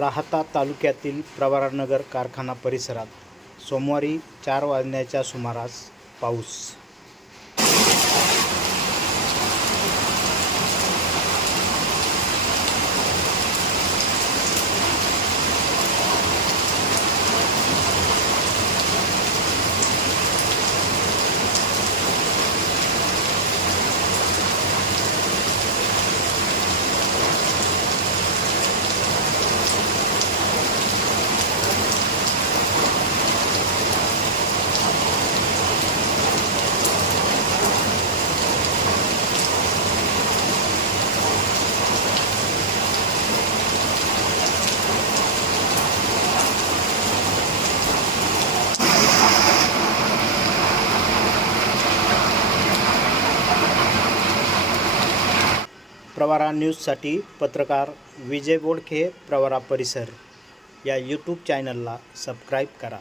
राहता तालुक्यातील प्रवरानगर कारखाना परिसरात सोमवारी चार वाजण्याच्या सुमारास पाऊस प्रवारा न्यूजसाठी पत्रकार विजय बोडखे प्रवारा परिसर. या यूट्यूब चॅनलला सबस्क्राईब करा.